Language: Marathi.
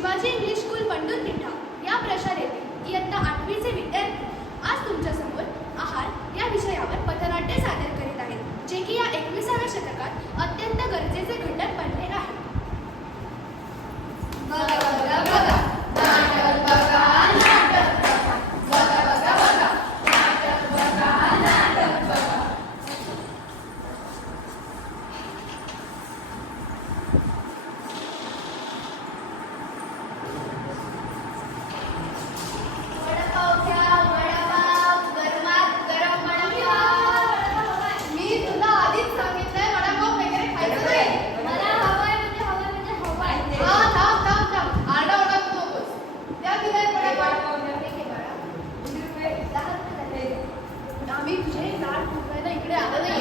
शिवाजी इंग्लिश स्कूल बंडून तिठा या प्रशालेतील इयत्ता आठवीचे विद्यार्थी आज तुमच्यासमोर आहार या विषयावर पथनाट्य सादर करीत आहेत जे की या एकविसाव्या शतकात अत्यंत गरजेचे घटक 两个那个。